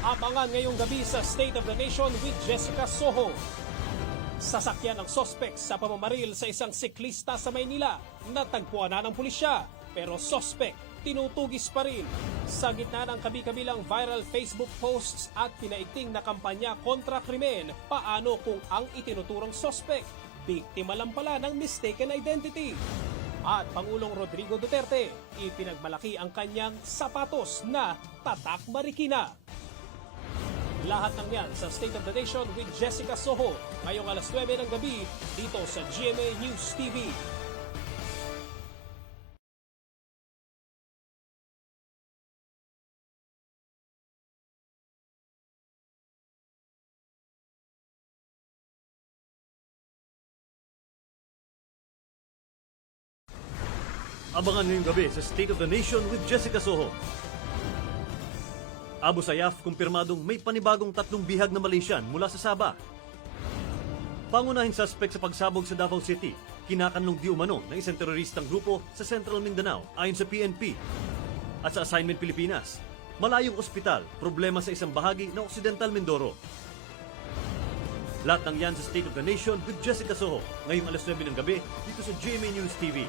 Abangan ngayong gabi sa State of the Nation with Jessica Soho. Sasakyan ng sospek sa pamamaril sa isang siklista sa Maynila. Natagpuan na ng pulisya, pero sospek tinutugis pa rin. Sa gitna ng kabi-kabilang viral Facebook posts at pinaigting na kampanya kontra krimen, paano kung ang itinuturong sospek biktima lang pala ng mistaken identity? At Pangulong Rodrigo Duterte, ipinagmalaki ang kanyang sapatos na tatak Marikina. Lahat ng yan sa State of the Nation with Jessica Soho ngayong alas 9 ng gabi dito sa GMA News TV. Abangan ngayong gabi sa State of the Nation with Jessica Soho. Abu Sayyaf kumpirmadong may panibagong 3 bihag na Malaysian mula sa Sabah. Pangunahing suspect sa pagsabog sa Davao City, kinakanlong di umano ng isang teroristang grupo sa Central Mindanao ayon sa PNP. At sa Assignment Pilipinas, malayong ospital, problema sa isang bahagi ng Occidental Mindoro. Lahat ng yan sa State of the Nation with Jessica Soho ngayong alas 9 ng gabi dito sa GMA News TV.